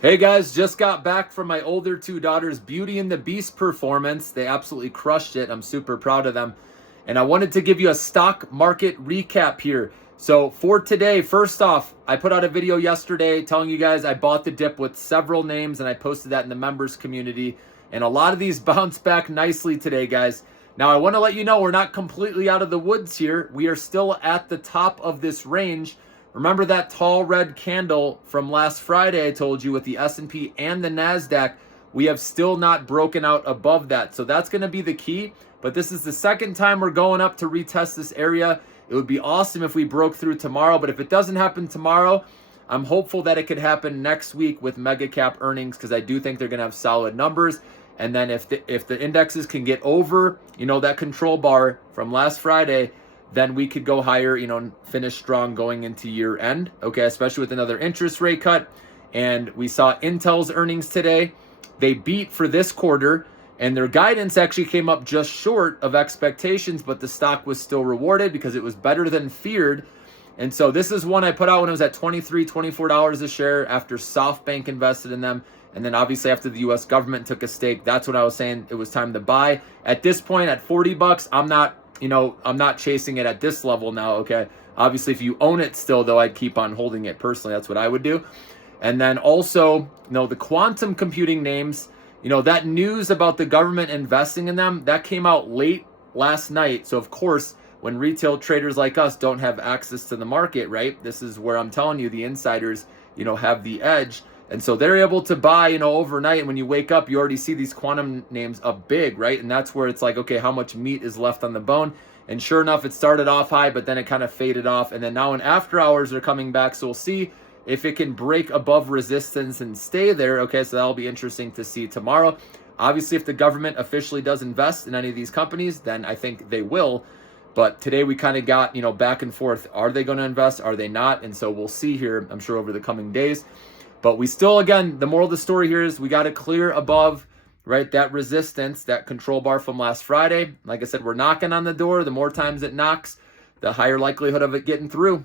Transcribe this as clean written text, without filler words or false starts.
Hey guys, just got back from my older two daughters' Beauty and the Beast performance. They absolutely crushed it. I'm super proud of them. And I wanted to give you a stock market recap here. So for today, first off, I put out a video yesterday telling you guys I bought the dip with several names and I posted that in the members community. And a lot of these bounced back nicely today, guys. Now I want to let you know we're not completely out of the woods here. We are still at the top of this range. Remember that tall red candle from last Friday I told you with the S&P and the NASDAQ? We have still not broken out above that. So that's going to be the key. But this is the second time we're going up to retest this area. It would be awesome if we broke through tomorrow. But if it doesn't happen tomorrow, I'm hopeful that it could happen next week with mega cap earnings because I do think they're going to have solid numbers. And then if the indexes can get over, that control bar from last Friday, then we could go higher, and finish strong going into year end. Okay, especially with another interest rate cut. And we saw Intel's earnings today. They beat for this quarter, and their guidance actually came up just short of expectations, but the stock was still rewarded because it was better than feared. And so this is one I put out when it was at $23, $24 a share after SoftBank invested in them. And then obviously after the US government took a stake, that's when I was saying it was time to buy. At this point, at $40, I'm not chasing it at this level now, okay? Obviously, if you own it still, though, I'd keep on holding it personally. That's what I would do. And then also, the quantum computing names, that news about the government investing in them, that came out late last night. So, of course, when retail traders like us don't have access to the market, right? This is where I'm telling you the insiders, have the edge. And so they're able to buy, overnight. And when you wake up, you already see these quantum names up big, right? And that's where it's like, okay, how much meat is left on the bone? And sure enough, it started off high, but then it kind of faded off. And then now in after hours, they're coming back. So we'll see if it can break above resistance and stay there. Okay, so that'll be interesting to see tomorrow. Obviously, if the government officially does invest in any of these companies, then I think they will. But today we kind of got, back and forth. Are they going to invest? Are they not? And so we'll see here, I'm sure, over the coming days. But we still, again, the moral of the story here is we got to clear above, right, that resistance, that control bar from last Friday. Like I said, we're knocking on the door. The more times it knocks, the higher likelihood of it getting through.